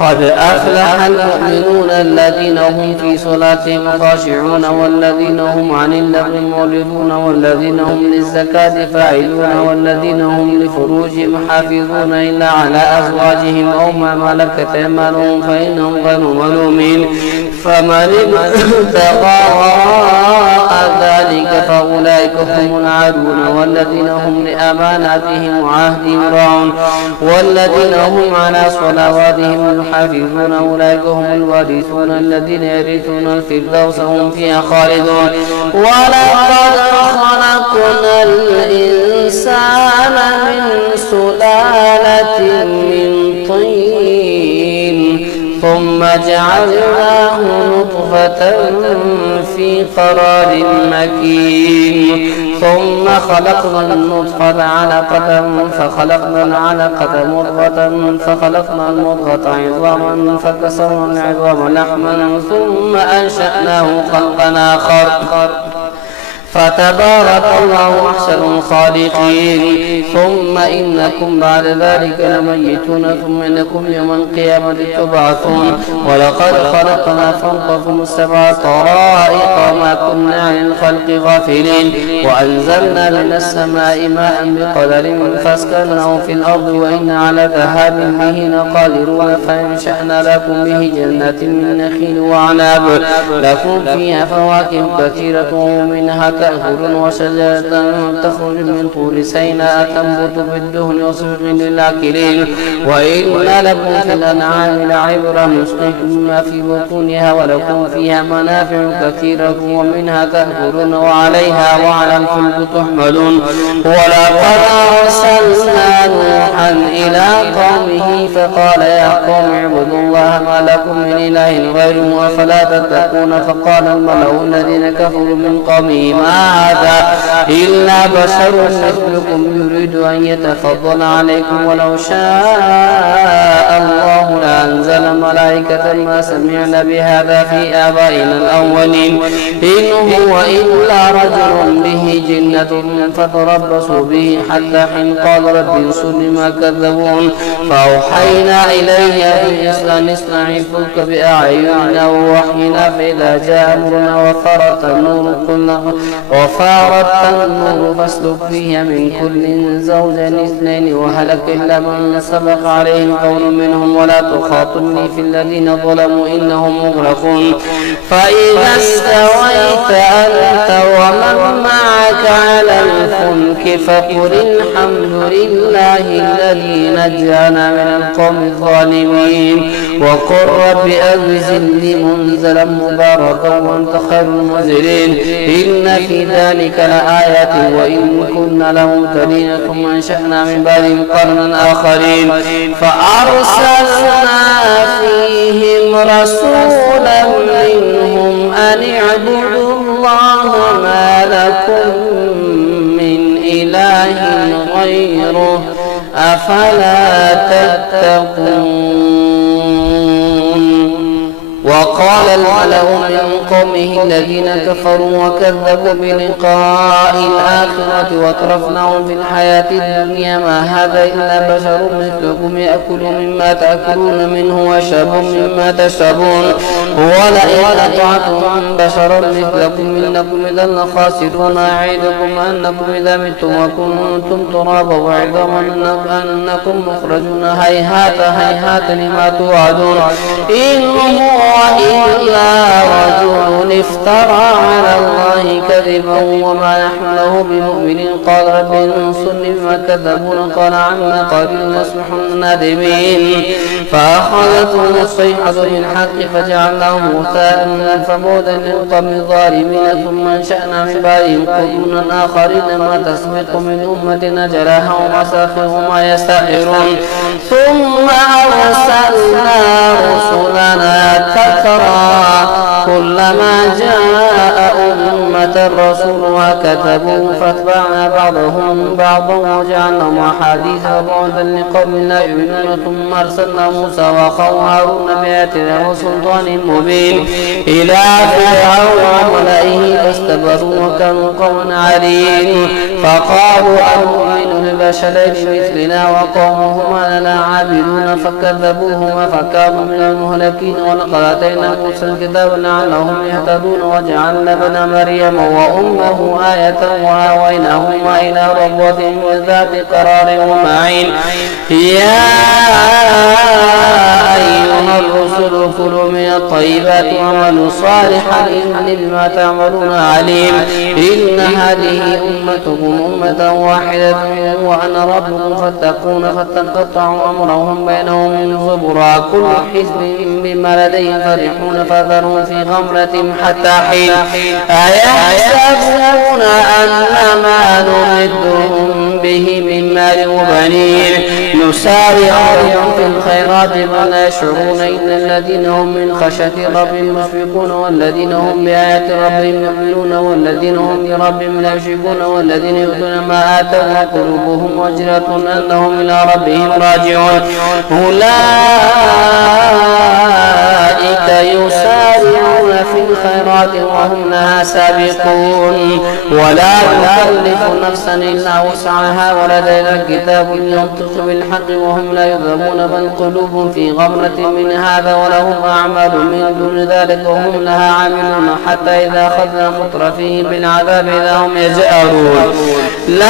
قد أفلح المؤمنون الذين هم في صلاتهم خاشعون والذين هم عن اللغو معرضون والذين هم للزكاة فاعلون والذين هم لفروجهم حافظون إلا على أزواجهم أو ما ملكت أيمانهم فإنهم غير ملومين فمن ابتغى وراء ذلك فأولئك هم العادون والذين هم لأماناتهم وعهدهم راعون والذين هم على صلواتهم يحافظون أولئك هم الوارثون الذين يرثون الفردوس هم فيها خالدون ولقد خلقنا الإنسان من سلالة من طين ثم جعلناه نطفة في قرار مكين ثم خلقنا النطفة علقة فخلقنا العلقة مضغة فخلقنا المضغة عظاما فكسرنا العظام لحما ثم أنشأناه خلقا آخر فتبارك الله أحسن الخالقين ثم إنكم بعد ذلك لميتون ثم إنكم يوم القيامة تبعثون ولقد خلقنا فوقكم السبع طرائق وما كنا عن الخلق غافلين وأنزلنا من السماء ماء بقدر فاسكناه في الأرض وإنا على ذهاب به لقادرون فأنشأنا لكم به جنات من نخيل وعناب لكم فيها فواكه كثيرة ومنها تأكل وشجرة تخرج من طور سيناء تنبت بالدهن وصبغ للآكلين وإن لكم في الأنعام لعبرة نسقيكم مما في بطونها ولكم فيها منافع كثيرة ومنها تأكلون وعليها وعلى الفلك تحملون ولقد أرسلنا نوحا إلى قومه فقال يا قوم اعبدوا الله ما لكم من إله غيره أفلا تتقون فقال الملأ الذين كفروا من قومه ما هذا إلا بشر مثلكم يريد أن يتفضل عليكم ولو شاء الله لأنزل ملائكة ما سمعنا بهذا في آبائنا الأولين إن هو إلا رجل به جنة فتربصوا به حتى حين قال رب انصرني ما كذبون فأوحينا إليه أن اصنع الفلك بأعيننا ووحينا فإذا جاء أمرنا وفارت النور فاسلك فيها من كل زوجين اثنين وهلك إلا من سبق عليه القول منهم ولا تخاطبني في الذين ظلموا إنهم مغرقون فإذا استويت أنت ومن معك على الفلك فقل الحمد لله الذي نجانا من القوم الظالمين وقل رب أنزلني منزلا مباركا وأنت خير المنزلين إن في ذلك لآيات وإن كنا لمبتلين ثم أنشأنا من بعدهم قرنا آخرين فأرسلنا فيهم رسولا منهم أن اعبدوا الله ما لكم من إله غيره أفلا تتقون وقال الملأ من قومه الذين كفروا وكذبوا بلقاء الآخرة واترفناهم في الحياة الدنيا ما هذا إلا بشر مثلكم يأكل مما تأكلون منه ويشرب مما تشربون ولئن أطعتم بشرا مثلكم إنكم إذا لخاسرون أعيدكم أنكم إذا متم وكنتم ترابا وعظاما أنكم مخرجون هيهات هيهات لما توعدون إن هو إلا رجل افترى على الله كذبا وما نحن له بمؤمنين قال رب انصرني بما كذبون قال عما قالوا يصبح النادمين فأخذتهم الصيحة بالحق فجعلناهم غثاء فبعدا للقوم الظالمين ثم أنشأنا من بعدهم قرونا آخرين ما تسبق من أمة أجلها وما ساخر وما يستأخرون ثم أرسلنا رسلنا تترى كلما جاء أمة أمة رسولها كذبوه فاتبعنا بعضهم بعضا وجعلناهم أحاديث وبعدا لقوم لا يؤمنون ثم أرسلنا موسى وأخاه هارون بآياتنا وسلطان مبين إلى فرعون وملئه فاستكبروا وكانوا قوما عالين فقالوا أنؤمن لبشرين مثلنا وقومهما لنا عابدون فكذبوهما فكانوا من المهلكين ولقد آتينا موسى الكتاب لعلهم يهتدون وجعلنا ابن مريم وأمه آية وآويناهما إلى ربوة ذات قرار ومعين يا أيها الرسل كلوا من الطيبات واعملوا صالحا إني بما تعملون عليم إن هذه أمتكم أمة واحدة وأنا ربكم فاتقون فتقطعوا أمرهم بينهم زبرا كل حزب بما لديهم فرحون فذرهم في غمرة حتى حين أيحسبون أن ما نمدهم به من مال وبنين نسارع لهم في الخيرات بل لا يشعرون إن الذين هم من خشية ربهم مشفقون والذين هم بآيات ربهم يؤمنون والذين هم لربهم لا يشركون والذين يؤتون ما آتوا وقلوبهم وجلة أنهم إلى ربهم راجعون أولئك يسارعون في الخيرات وهم لها سابقون ولا نكلف نفسا إلا وسعها ولدينا كتاب ينطق بالحق وهم لا يظلمون بل قلوبهم في غمرة من هذا ولهم أعمال من دون ذلك وهم لها عاملون حتى إذا أخذنا مترفيهم بالعذاب إذا هم يجأرون لا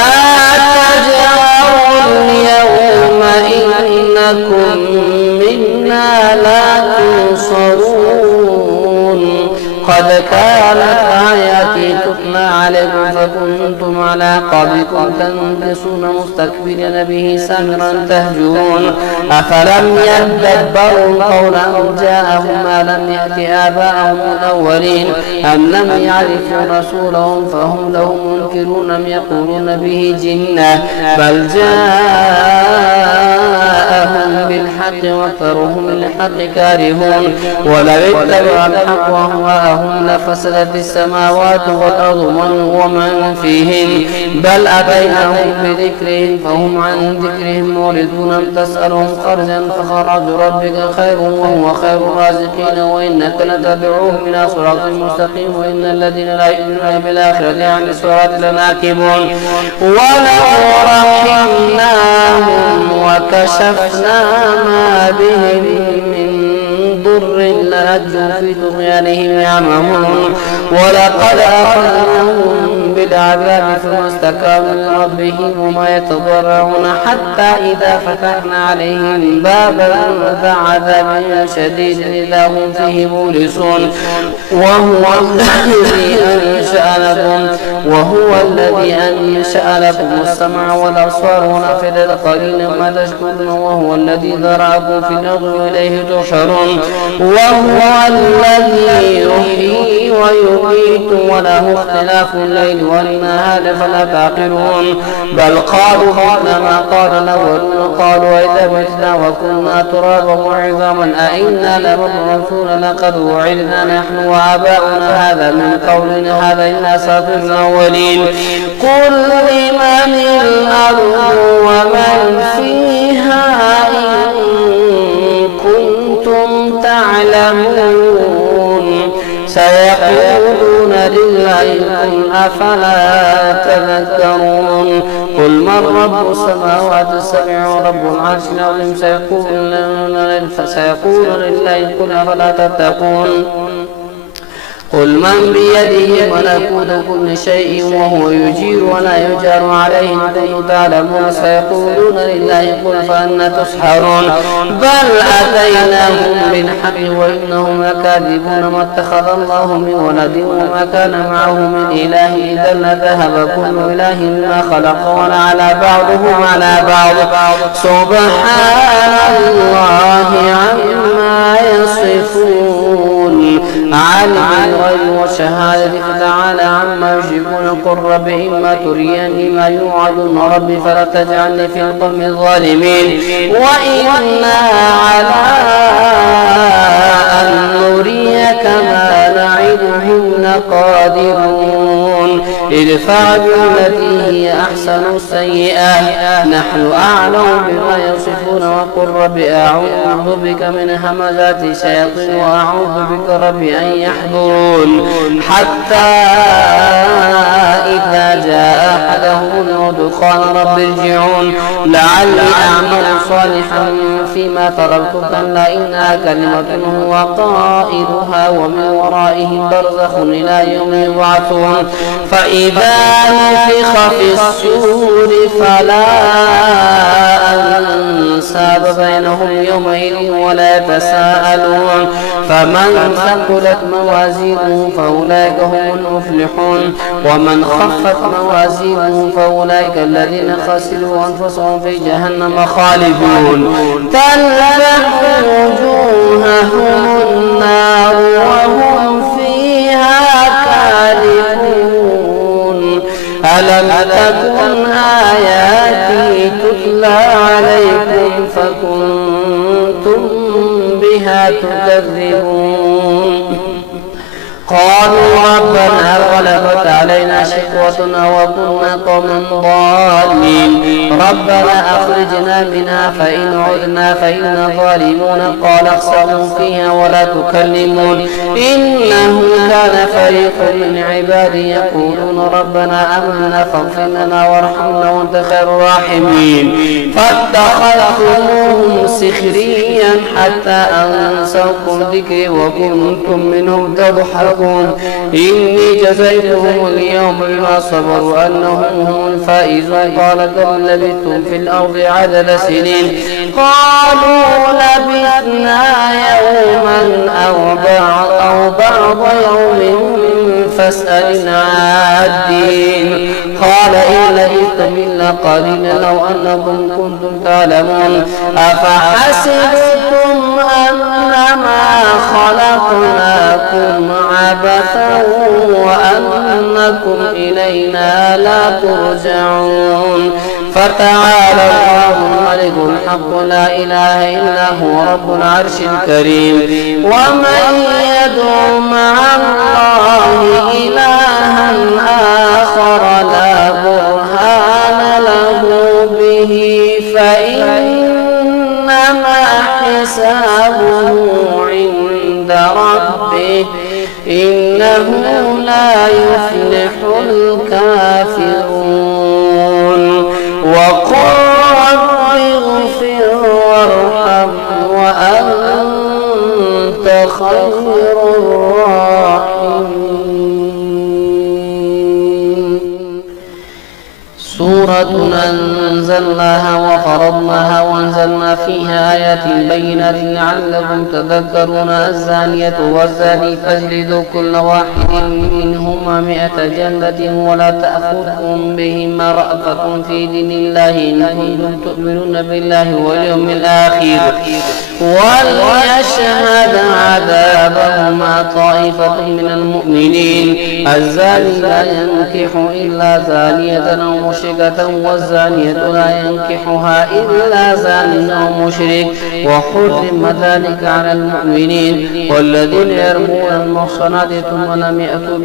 تجأروا اليوم إنكم منا لا تنصرون قد كانت آياتي تتلى عليكم فكنتم على أعقابكم تنكصون مستكبرين به سامرا تهجرون أفلم يدبروا القول أم جاءهم ما لم يأت آباءهم الأولين أم لم يعرفوا رسولهم فهم له منكرون أم يقولون به جنة بل جاءهم بالحق وأكثرهم للحق كارهون ولو اتبع الحق أهواءهم لفسدت السماوات والأرض ومن فيهن بل أتيناهم بذكرهم فهم عن ذكرهم معرضون أم تسألهم خرجا فخراج ربك خير وهو خير الرازقين وإنك لتدعوهم إلى صراط مستقيم وإن الذين لا يؤمنون بالآخرة عن الصراط لناكبون ولو رحمناهم وكشفنا ما بهم من ضر للجوا في طغيانهم يعمهون ولقد أخذناهم بالعذاب ثم استكانوا لربهم وما يتضرعون حتى إذا فتحنا عليهم بابا ذا عذاب شديد إذا هم فيه مبلسون وهو الذي أنشأ لكم السمع والأبصار والأفئدة قليلا ما تشكرون وهو الذي ذرأكم في الأرض وإليه تحشرون وهو الذي يحيي ويميت وله اختلاف الليل والنهار فلا تعقلون بل قالوا مثل ما قال الأولون قالوا إذا متنا وكنا ترابا وعظاما أئنا لمبعوثون لقد وعدنا نحن وآباؤنا هذا من قولنا هذا إلا أساطير الأولين قل لمن الأرض ومن فيها إن كنتم تعلمون سيقولون لله قل أفلا تذكرون قل من رب السماوات السبع ورب العرش العظيم سيقولون لله قل أفلا تتقون قل من بيده ملكوت كل شيء وهو يجير ولا يجار عليه إن كنتم تعلمون سيقولون لله قل فأنى تسحرون بل أتيناهم بالحق وإنهم لكاذبون ما اتخذ الله من ولد وما كان معه من إله إذا لذهب كل إله بما خلق ولعلى بعضهم على بعض سبحان الله عما يصفون عالم الغيب والشهادة فتعالى عما يشركون قل رب إما تريني ما يوعدون ربي فلا تجعلني في القوم الظالمين وإنا على أن نريك ما نعدهم لقادرون ادفع بالتي هي أحسن السيئة نحن أعلم بما يصفون وقل رب أعوذ بك من همزات الشياطين وأعوذ بك رب أن يحضرون حتى إذا جاء أحدهم الموت قال رب ارجعون لعلي أعمل صالحا فيما تركت كلا إنها كلمة هو قائلها ومن ورائهم برزخ إلى يوم يبعثون فإذا نفخ في الصور فلا أنساب بينهم يومئذ ولا يتساءلون فمن ثقلت موازينه فأولئك هم المفلحون ومن خفت موازينه فأولئك الذين خسروا أنفسهم في جهنم خالدون تلفح وجوههم النار وهم فيها كالحون ألم تكن آياتي تتلى عليكم فكنتم بها تكذبون قالوا ربنا غلبت علينا شقوتنا وكنا قوما ضالين ربنا أخرجنا منها فإن عدنا فإنا ظالمون قال اخسئوا فيها ولا تكلمون إنه كان فريق من عبادي يقولون ربنا آمنا فاغفر لنا وارحمنا وأنت خير الراحمين فاتخذتموهم سخريا حتى أنسوكم ذكري وكنتم منهم تضحكون إني جزيتهم اليوم بما صبروا أنهم هم الفائزون قال كم لبثتم في الأرض عدد سنين قالوا لبثنا يوما أو بعض يوم فاسأل العادين قال إن لبثتم إلا قليلا لو أنكم كنتم تعلمون أفحسبتم أنما خلقناكم عبثا وأنكم إلينا لا ترجعون فتعالى الله الملك الحق لا إله إلا هو رب العرش الكريم ومن يدعو مع الله إلها آخر لا برهان له به فإنما حسابه عند ربه إنه لا يفلح الكافرون وقل رب اغفر وارحم وأنت خير الراحمين سورة أنزلناها وفرضناها وأنزلنا فيها آيات بينات لعلكم تذكرون الزانية والزاني فاجلدوا كل واحد منهما 100 جلدة ولا تأخذكم بهما رأفة في دين الله إن كنتم تؤمنون بالله واليوم الآخر وليشهد عذابهما طائفة من المؤمنين الزاني لا ينكح إلا زانية أو مشركة والزانية لا ينكحها إلا زان أو مشرك وحرم ذلك على المؤمنين والذين يرمون المحصنات ثم لم يأتوا ب4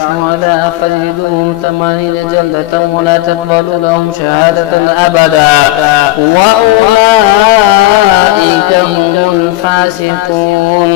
شهداء فاجلدوهم 80 جلدة ولا تقبلوا لهم شهادة أبدا وأولئك هم الفاسقون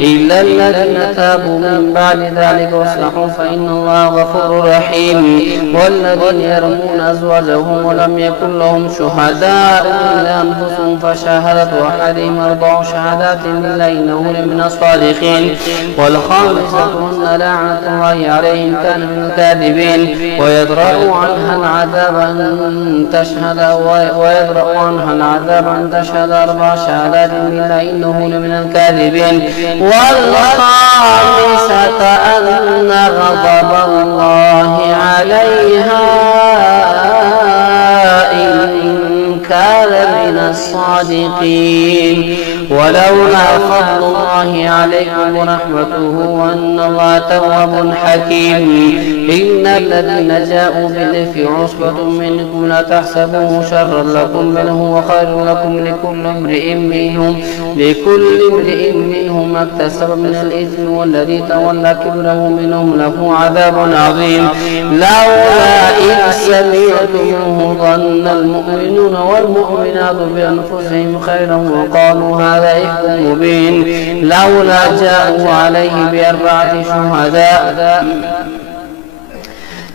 إلا الذين تابوا من بعد ذلك واصلحوا فإن الله غفور رحيم والذين يرمون أزواجهم ولم يكن لهم شهداء إلا أنفسهم فشهادة أحدهم 4 شهادات بالله إنه لمن الصادقين والخامسة أن لعنة الله عليهم كان من الكاذبين ويدرأ عنها العذاب أن تشهد 4 شهادات بالله إنه لمن الكاذبين والخامسة أن غضب الله عليها إن كان من الصادقين ولولا فضل الله عليكم ورحمته وأن الله تواب حكيم إن الذين جاءوا بالإفك عصبة منكم لا تحسبوه شرا لكم بل هو خير لكم لكل امرئ منهم ما اكتسب من الإثم والذي تولى كبره منهم له عذاب عظيم. لولا إذ سمعتموه ظن المؤمنون والمؤمنات بأنفسهم خيرا وقالوا هذا إفك مبين لولا جاءوا عليه بأربعة شهداء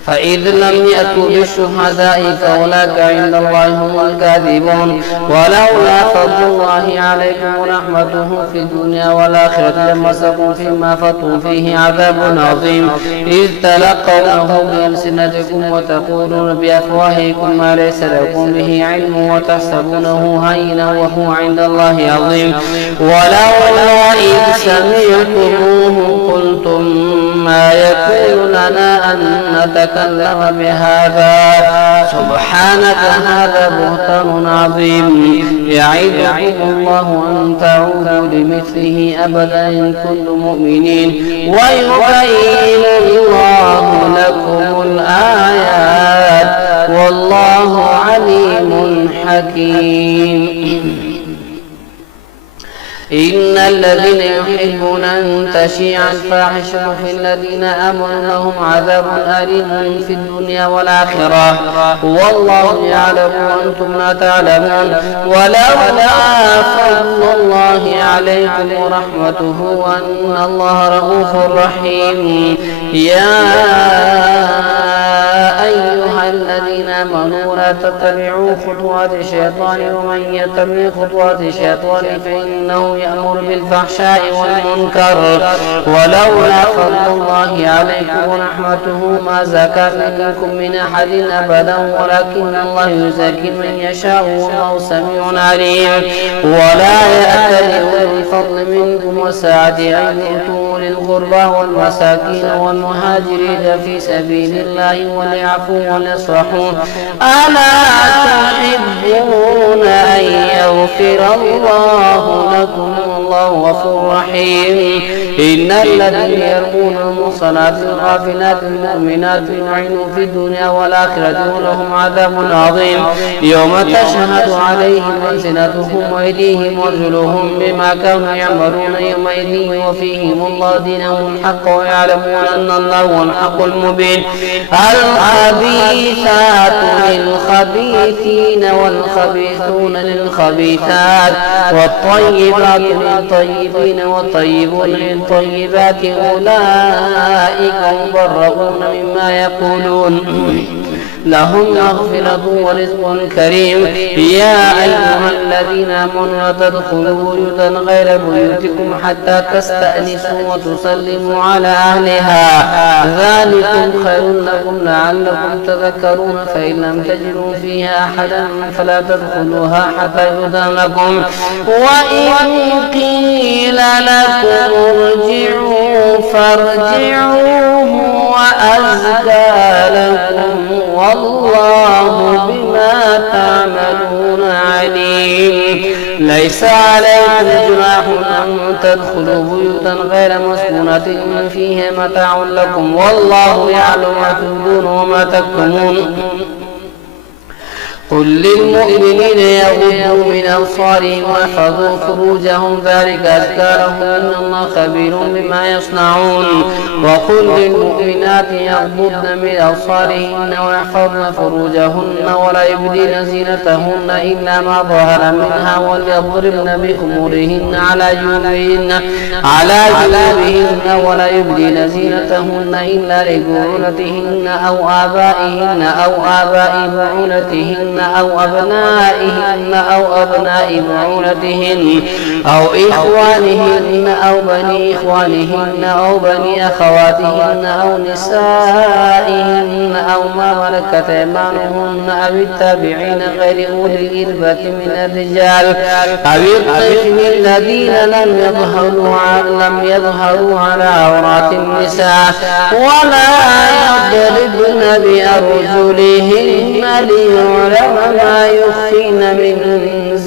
فإذ لم يأتوا بالشهداء فأولئك عند الله هم الكاذبون. ولولا فضل الله عليكم ورحمته في الدنيا والآخرة لمسكم فيما فتوا فيه عذاب عظيم إذ تلقونه بألسنتكم وتقولون بأفواهكم ما ليس لكم به علم وتحسبونه هينا وهو عند الله عظيم. ولولا إذ سمعتموه قلتم ما يكون لنا أن نتكلم بهذا سبحانك هذا بهتان عظيم يعظكم الله أن تعودوا لمثله أبدا إن كنتم مؤمنين ويبين الله لكم الآيات والله عليم حكيم. إن الذين يحبون أن تشيع الفاحشة في الذين آمنوا لهم عذاب أليم في الدنيا والآخرة والله يعلم وأنتم لا تعلمون. ولولا فضل الله عليكم ورحمته وأن الله رؤوف رحيم يا أيها الذين آمنوا لا تتبعوا خطوات الشيطان ومن يتبع خطوات الشيطان فإنه يأمر بالفحشاء والمنكر. ولولا فضل الله عليكم ورحمته ما زكى منكم من أحد أبدا ولكن الله يزكي من يشاء والله سميع عليم. ولا يأتل أولي الفضل منكم والسعة أن يؤتوا للقربى والمساكين والمهاجرين في سبيل الله وليعفوا وليصفحوا ألا تحبون أن يغفر الله لكم والله غفور رحيم. إن الذين يرمون المحصنات الغافلات المؤمنات يلعنوا في الدنيا والآخرة ولهم عذاب عظيم يوم تشهد عليهم ألسنتهم وأيديهم وارجلهم بما كانوا يعملون يومئذ وفيهم الله دينهم الحق ويعلمون أن الله هو الحق المبين. الخبيثات للخبيثين والخبيثون للخبيثات والطيبات للطيبين والطيبون للطيبات أولئك مبرؤون مما يقولون لهم مغفرة ورزق كريم. يا أيها الذين آمنوا لا تدخلوا بيوتا غير بيوتكم حتى تستأنسوا وتسلموا على أهلها ذلكم خير لكم لعلكم تذكرون. فإن لم تجدوا فيها أحدا فلا تدخلوها حتى يؤذن لكم وإن قيل لكم ارجعوا فارجعوا وأزكى لكم والله بما تعملون عليم. ليس عليكم جناح أن تدخلوا بيوتا غير مسكونة فيها متاع لكم والله يعلم ما تبدون وما تكتمون. قل للمؤمنين يغضوا من أبصارهم ويحفظوا فروجهم ذلك أزكى لهم إن الله خبير بما يصنعون. وقل للمؤمنات يغضضن من أبصارهن ويحفظن فروجهن ولا يبدين زينتهن إلا ما ظهر منها وليضربن بخمورهن على جيوبهن ولا يبدين زينتهن إلا لبعولتهن أو آبائهن أو آباء بعولتهن أو أبنائهن أو أبناء بعولتهن أو إخوانهن أو بني إخوانهن أو بني أخواتهن أو نسائهن أو ما ملكت أيمانهن أو التابعين غير أولي الإربة من الرجال أو الطفل الذين لم يظهروا على عورات النساء ولا يضربن بأرجلهن ليعلم ما يخفين من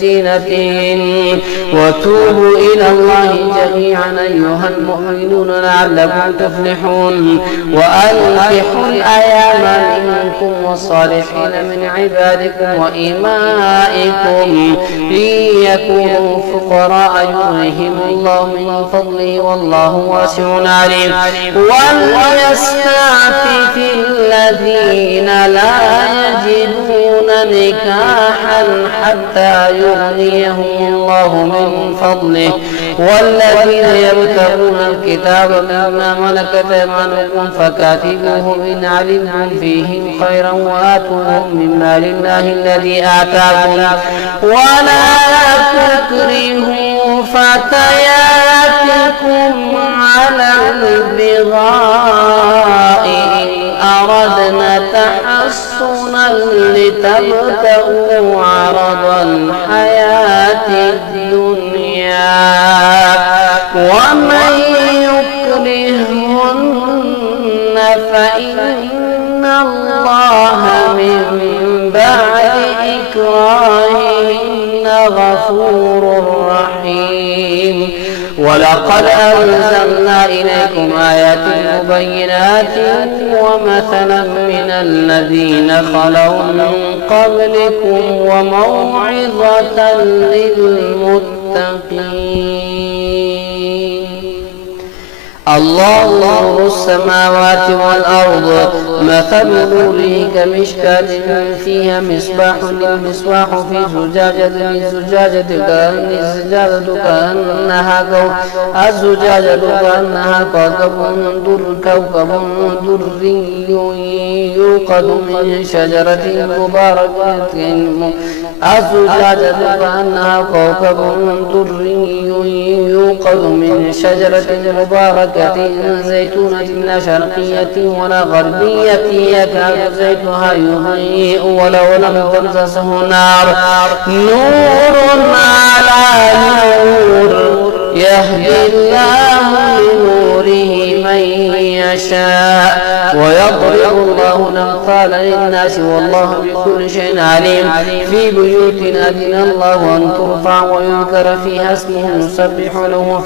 زينة وتوبوا إلى الله جميعا أيها المؤمنون لعلكم تفلحون وأنكحوا الأيام منكم والصالحين من عبادكم وإمائكم إن يكونوا فقراء يغنيهم الله من فضله والله واسع عليم وليستعفف الذين لا يجدون نكاحا حتى يغنيهم الله من فضله والذين يبتغون الكتاب مما ملكت أيمانكم فكاتبوهم إن علمتم فيهم خيرا وآتوهم من مال الله الذي آتاكم ولا تكرهوا فتياتكم على البغاء إن أردنا تحصنا لتبتغوا عرض الحياة الدنيا ومن يكرهن فإن الله من بعد إكراههن غفور رحيم ولقد أنزلنا إليكم آيات مبينات ومثلا من الذين خلوا من قبلكم وموعظة للمتقين الله نور السماوات والأرض مثل نوره كمشكاة فيها مصباح المصباح في زجاجة الزجاجة كأنها كوكب دري يوقد من شجرة مباركة الزجاجة كأنها كوكب دري يوقد من شجرة مباركة زيتونة لا شرقية ولا غربية يكاد زيتها يضيء ولو لم تمسسه نار نور على نور يهدي الله لنوره من يشاء ويضرب الله الأمثال للناس والله بكل شيء عليم في بيوت أذن الله أن ترفع ويذكر فيها اسمه يسبح له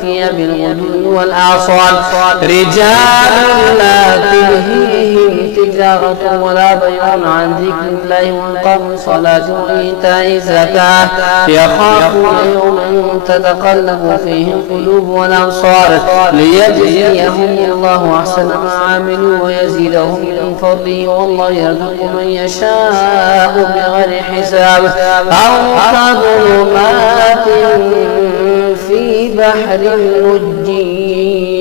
فيها بالغدو والآصال رجال لا تلهيهم تجارة ولا بيع عن ذكر الله وإقام الصلاة وإيتاء الزكاة يخافون يوما تتقلب فيه القلوب والأبصار ليجزيهم الله أحسن ما عملوا ويزيدهم من فضله والله يرزق من يشاء بغير حساب أو كظلمات في بحر لجي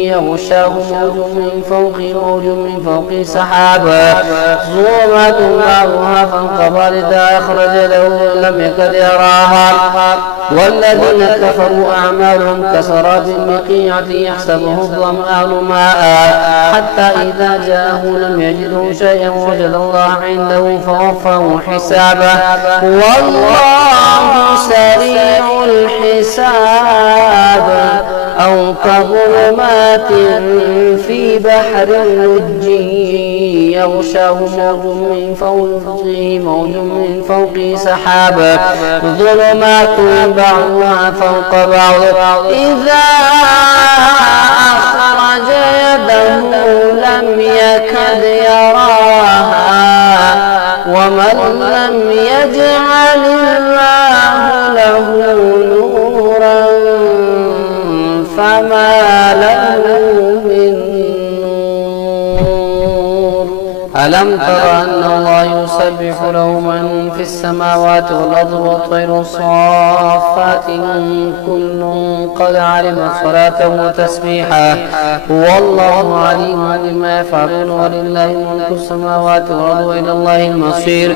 يغشاه موج من فوقه موج من فوق سحاب ظلمات بعضها فوق بعض إذا أخرج له لم يكد يراها والذين كفروا أعمالهم كسراب بقيعة يحسبه الظمآن ماء حتى إذا جاءه لم يجده شيئا وجد الله عنده فوفاه حسابه والله سريع الحساب أو كظلمات في بحر لجي يغشاه موج من فوقه موج من فوقه سحاب ظلمات بعضها فوق بعض إذا أخرج يده لم يكد يراها ومن لم يجعل الله له نورا فما له من نور ألم تر أن الله يسبح له من في السماوات والأرض والطير صافات كل قد علم صلاته وتسبيحه والله عليم بما يفعلون ولله ملك السماوات والأرض وإلى الله المصير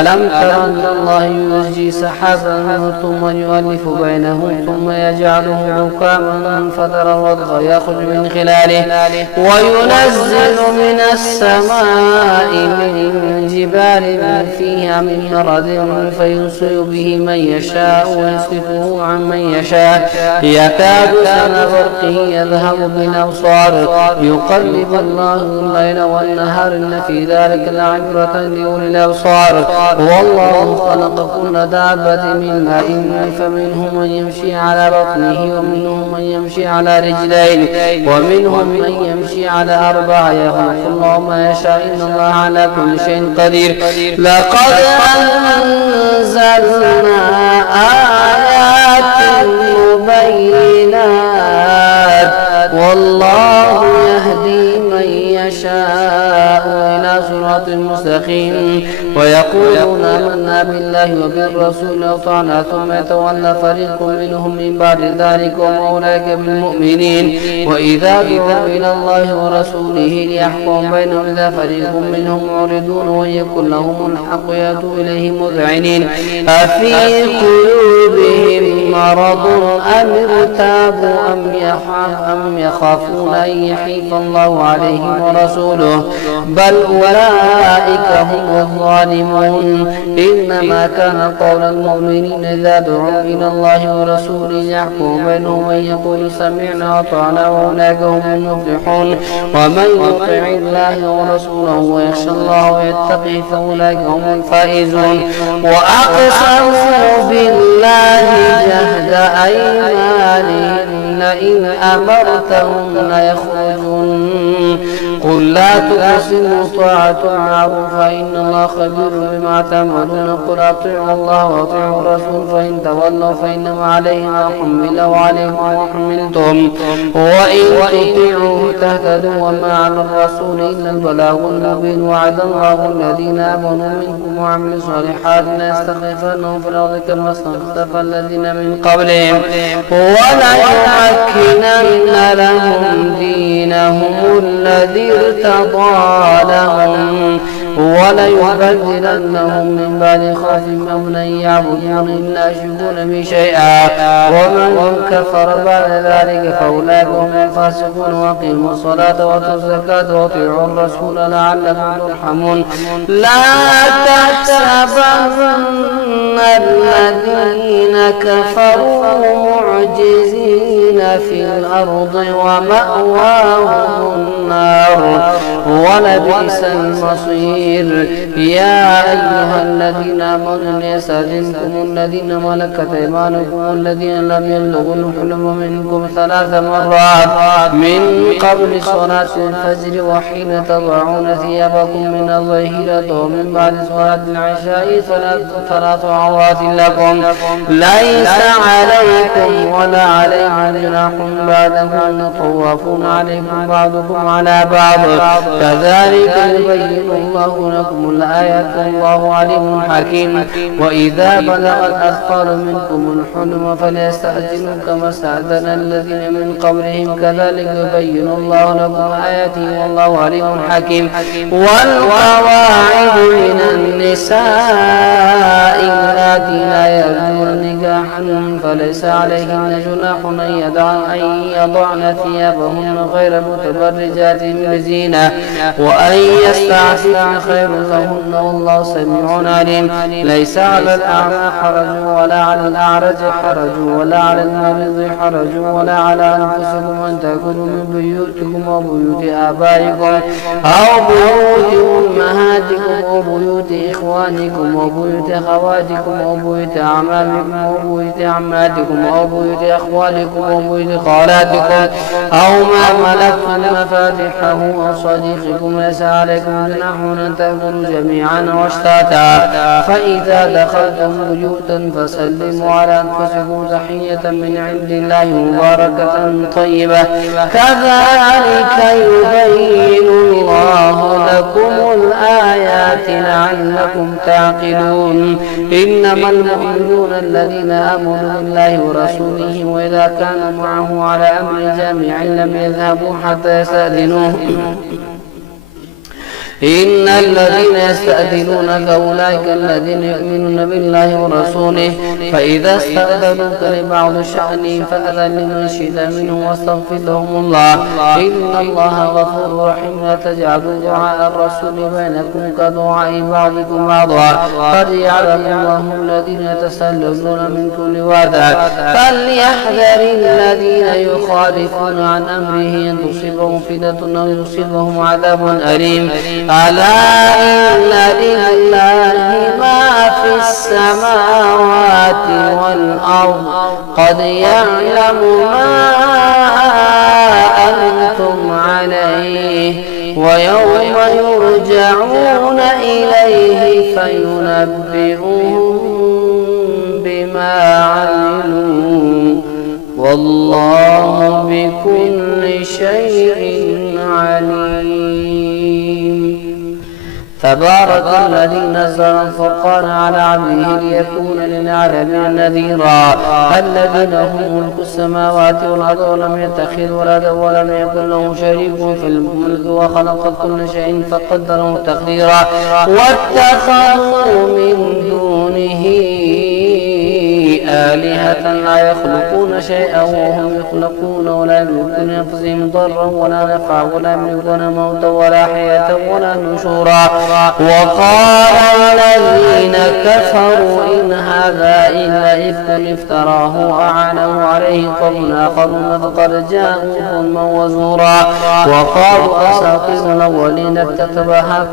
ألم تر أن الله يزجي سحابا ثم يؤلف بينه ثم يجعله ركاما فترى الودق يخرج من خلاله وينزل من السماء من جبال فيها من برد فينصر به من يشاء ويصرفه عن من يشاء يكاد سنا برقه يذهب بالأبصار يقلب الله الليل والنهار إن في ذلك لعبرة لأولي الأبصار. والله خلق كل دابة من ماء فمنهم من يمشي على بطنه ومنهم من يمشي على رجلين ومنهم من يمشي على أربع يخلق الله ما يشاء إن الله على كل شيء قدير. لقد أنزلنا آيات مبينات والله يهدي من يشاء إلى صراط مستقيم. ويقولون آمنا بالله وبالرسول وأطعنا ثم يتولى فريق منهم من بعد ذلك وما أولئك بالمؤمنين. وإذا دعوا إلى الله ورسوله ليحكم بينهم إذا فريق منهم معرضون ويكن لهم الحق يأتوا إليه مذعنين أفي قلوبهم مرض أم ارتابوا أم يخافون أن يحيف الله عليهم ورسوله بل أولئك هم الظالمون. إنما كان قول المؤمنين إذا دعوا إلى الله ورسوله يحكم بينهم أن يقولوا سمعنا وأطعنا وأولئك هم المفلحون. ومن يطع الله ورسوله ويخشى الله ويتقي فأولئك هم الفائزون. وأقسموا بالله جهد أيمانهم لئن أمرتهم ليخرجون قل لا تقسموا طاعة معروفة إن الله خبير بما تعملون. قل أطيعوا الله وأطيعوا الرسول فإن تولوا فإنما عليه ما حمل وعليكم ما حملتم وإن تطيعوه تهتدوا وما على الرسول إلا البلاغ المبين. وعد الله الذين آمنوا منكم وعملوا الصالحات ليستخلفنهم في الأرض كما استخلف الذين من قبلهم وليمكنن لهم دينهم الذي ارتضى لهم وليبدلنهم من بعد خوفهم أمنا يعبدون لا يشركون به شيئا ومن كفر بعد ذلك فأولئك هم الفاسقون. وأقيموا الصلاة وآتوا الزكاة وأطيعوا الرسول لعلكم ترحمون. لا تحسبن الذين كفروا معجزين في الأرض ومأواهم النار ولبئس المصير. يا أيها الذين آمنوا ليستأذنكم الذين ملكت أيمانكم الذين لم يبلغوا الحلم منكم 3 مرات من قبل صلاة الفجر وحين تضعون ثيابكم من الظهيرة ومن بعد صلاة العشاء 3 عورات لكم ليس عليكم ولا عليهم جناح بعدهن طوافون عليكم بعضكم على بعض كذلك يبين الله لكم الآيات والله عليم حكيم. وإذا بلغ الأطفال منكم الحلم فليستأذنوا كما استأذن الذين من قبلهم كذلك يبين الله لكم آياته والله عليم حكيم. والقواعد من النساء اللاتي لا يرجون نكاحا فليس عليهن جناح أن يضعن ثيابهن غير متبرجات بزينة وأن يستعففن خير لهن والله سميع عليم. ليس على الأعمى حرج ولا على الأعرج حرج ولا على المريض حرج ولا على أنفسكم أن تأكلوا من بيوتكم وبيوت آبائكم أو بيوت أمهاتكم وبيوت إخوانكم وبيوت أخواتكم وبيوت أعمامكم وبيوت عماتكم أو بيوت أخوالكم وبيوت خالاتكم أو ما ملكتم مفاتحه أو صديقكم ليس عليكم جناح أن تأكلوا جميعا واشتاتا. فإذا دخلتم بيوتا فسلموا على أنفسكم تحية من عند الله مباركة طيبة كذلك يبين الله لكم الآيات لعلكم تعقلون. إنما المؤمنون الذين آمنوا بالله ورسوله وإذا كانوا معه على أمر جامع لم يذهبوا حتى يستأذنوه إن الذين يستأذنونك أولئك الذين يؤمنون بالله ورسوله فإذا استأذنوك لبعض شأنهم فأذن لمن شئت منه واستغفر لهم الله إن الله غفور رحيم. لا تجعلوا دعاء الرسول بينكم كدعاء بعضكم بعضا قد يعلم الله الذين يتسللون منكم لواذا فليحذر الذين يخالفون عن أمره أن تصيبهم فتنة أو يصيبهم عذاب أليم. ألا إن لله ما في السماوات والأرض قد يعلم ما أنتم عليه ويوم يرجعون إليه فينبئهم بما عملوا والله بكل شيء عليم. تبارك الذي نزل الفرقان على عبده ليكون للعالمين نذيرا. الذي له ملك السماوات والأرض ولم يتخذ ولدا ولم يكن له شريك في الملك وخلق كل شيء فقدره تقديرا. واتخذوا من دونه آلهة لا يخلقون شيئا وهم يخلقون ولا يملكون لأنفسهم ضرا ولا نفعا ولا يملكون موتا ولا حياة ولا نشورا. وقال الذين كفروا إن هذا إلا إفك افتراه وأعانه عليه قوم آخرون فقد جاءوا ظلما وزورا. وقالوا أساطير الأولين اكتتبها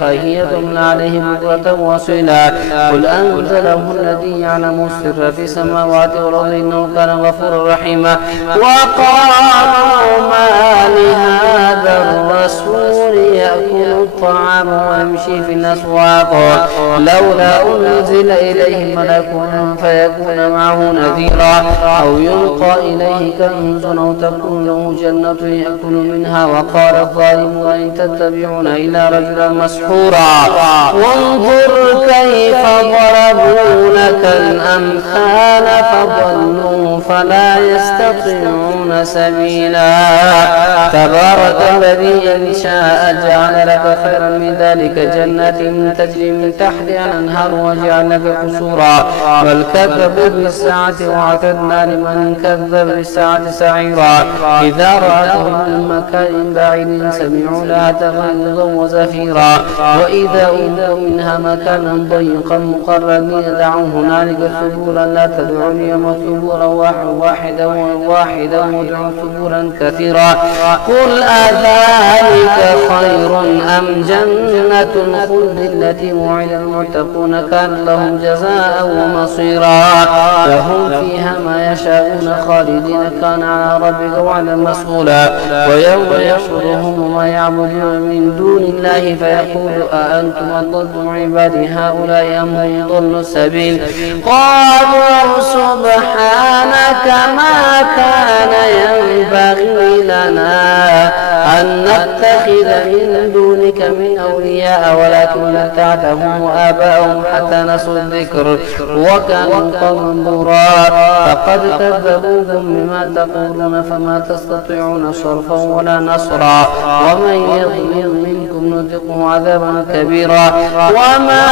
فهي تملى عليه بكرة وأصيلا. قل أنزله الذي يعلم السر في السماوات والأرض إنه كان غفورا رحيما. وقالوا ما لهذا الرسول يأكل الطعام ويمشي في الأسواق لولا أنزل إليه ملك فيكون معه نذيرا أو يلقى إليه كنز أو تكون له جنة يأكل منها. وقال الظالمون إن تتبعون إلا رجلا مسحورا. وانظر كيف ضربوا لك الأمثال فضلوا فلا يستطيعون سبيلا. تبارك الذي إن شاء جعل لك خيرا من ذلك جنات تجري من تحتها الأنهار وجعل لك قصورا. بل كذبوا بالساعة وأعتدنا لمن كذب بالساعة سعيرا. إذا رأتهم من مكان بعيد سمعوا لها تغيظا وزفيرا وإذا ألقوا منها مكانا ضيقا مقرنين دعوا هنالك ثبورا لا تدعوا اليوم ثبورا واحدا وادعوا ثبورا كثيرا. قل أذلك خير أم جنة الخلد التي وعد المتقون كان لهم جزاء ومصيرا. لهم فيها ما يشاءون خالدين كان على ربك وعدا مسؤولا. ويوم يحشرهم وما يعبدون من دون الله فيقول أأنتم أضلتم عبادي هؤلاء أم هم ضلوا السبيل. قالوا سبحانك ما كان ينبغي لنا أن نتخذ من دونك من أولياء ولكن متعتهم وآباءهم حتى نسوا الذكر وكانوا قوما بورا. فقد كذبوكم بما تقولون فما تستطيعون صرفا ولا نصرا. ومن يظلم منكم نذقه عذابا كبيرا. وما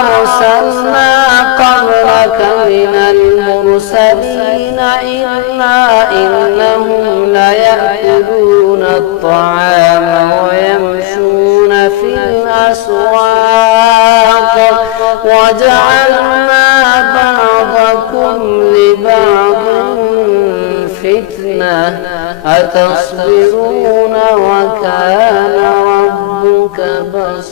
أرسلنا قبلك من المرسلين إلا إنهم ليأكلون الطعام ويمشون في الأسواق وجعلنا بعضكم لبعض فتنة أتصبرون وكان ربك بصيرا.